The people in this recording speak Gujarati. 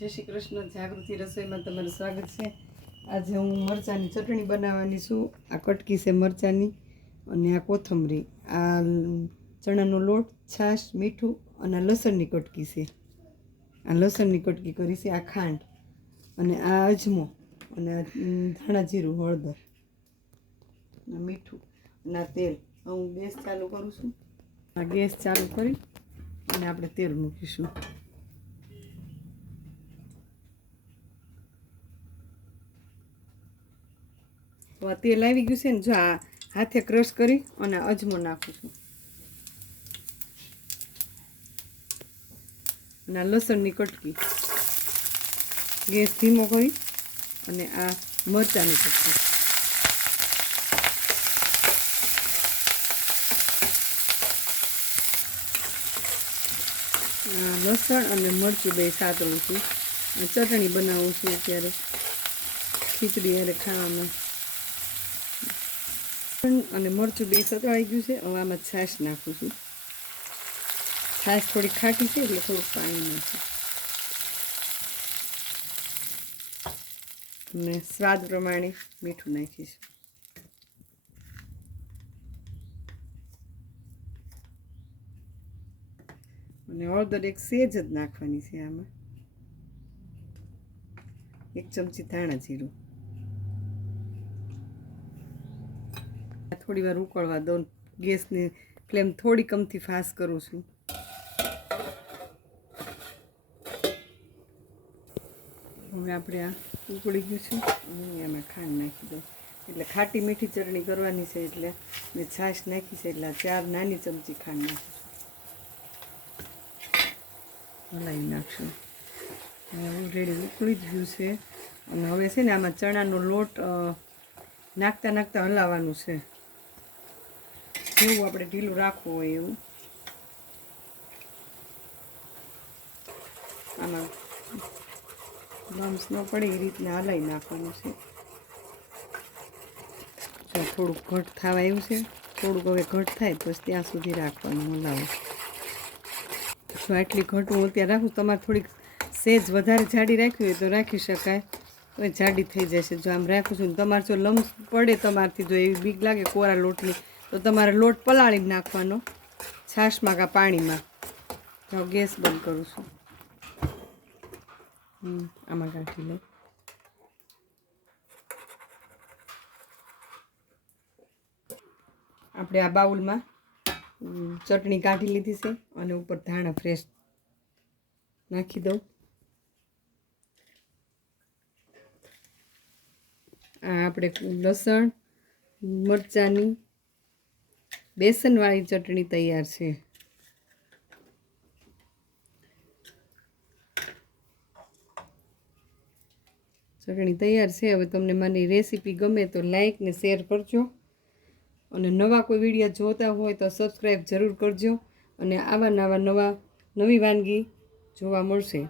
જય શ્રી કૃષ્ણ. જાગૃતિ રસોઈમાં તમારું સ્વાગત છે. આજે હું મરચાંની ચટણી બનાવવાની છું. આ કટકી છે મરચાંની અને આ કોથમરી. આ ચણાનો લોટ, છાશ, મીઠું અને આ લસણની કટકી છે. આ લસણની કટકી કરી છે આ ખાંડ અને આ અજમો અને આ ધાણા જીરું, હળદર મીઠું અને આ તેલ. હું ગેસ ચાલુ કરું છું. આ ગેસ ચાલુ કરી અને આપણે તેલ મૂકીશું. તો આ તેલ આવી ગયું છે ને, જો આ હાથે ક્રશ કરી અને અજમો નાખું છું. અને આ લસણની કટકી. ગેસ ધીમો કરી અને આ મરચાંની કટકી. લસણ અને મરચું બે સાતળું છું. ચટણી બનાવું છું અત્યારે. ખીચડી અરે ખાવામાં. અને મરચું બે સતળાઈ ગયું છે. હવે આમાં છાશ નાખું છું. છાશ થોડી ખાટી છે એટલે થોડુંક પાણી નાખું. અને સ્વાદ પ્રમાણે મીઠું નાખીશ. અને હળદર એક સેજ જ નાખવાની છે આમાં. એક ચમચી ધાણા જીરું. થોડી વાર ઉકળવા દઉં ગેસની ફ્લેમ થોડી કમથી ફાસ્ટ કરું છું. હવે આપણે આ ઉકળી ગયું છે. અને એમાં ખાંડ નાખી દઉં. એટલે ખાટી મીઠી ચટણી કરવાની છે એટલે મેં છાશ નાખી છે એટલે ચાર નાની ચમચી ખાંડ નાખીશું હલાવી નાખશું. ઓલરેડી ઉકળી જ ગયું છે. અને હવે છે ને આમાં ચણાનો લોટ નાખતા નાખતા હલાવવાનું છે. જેવું આપણે ઢીલું રાખવું હોય એવું. આમાં લમ્સ ન પડે એ રીતના હલાવી નાખવાનું છે. થોડુંક ઘટ થવા એવું છે. થોડુંક હવે ઘટ થાય બસ ત્યાં સુધી રાખવાનું હલાવો. જો આટલી ઘટ હું અત્યારે રાખું, તમારે થોડીક સેજ વધારે જાડી રાખવી હોય તો રાખી શકાય. હવે જાડી થઈ જશે. જો આમ રાખું છું તમારે જો લમ્સ પડે તમારથી, જો એવી બીક લાગે, કોરા લોટની તો તમારે લોટ પલાળી નાખવાનો, છાશમાં કા પાણીમાં. તો ગેસ બંધ કરું છું. આમાં કાઢી લઉં. આપણે આ બાઉલમાં ચટણી કાઢી લીધી છે અને ઉપર ધાણા ફ્રેશ નાખી દઉં. આ આપણે લસણ, મરચાંની બેસનવાળી ચટણી તૈયાર છે. ચટણી તૈયાર છે. હવે તમને મારી રેસીપી ગમે તો લાઇક ને શેર કરજો. અને નવા કોઈ વીડિયો જોતા હોય તો સબસ્ક્રાઈબ જરૂર કરજો. અને આવા નવા નવા નવી વાનગી જોવા મળશે.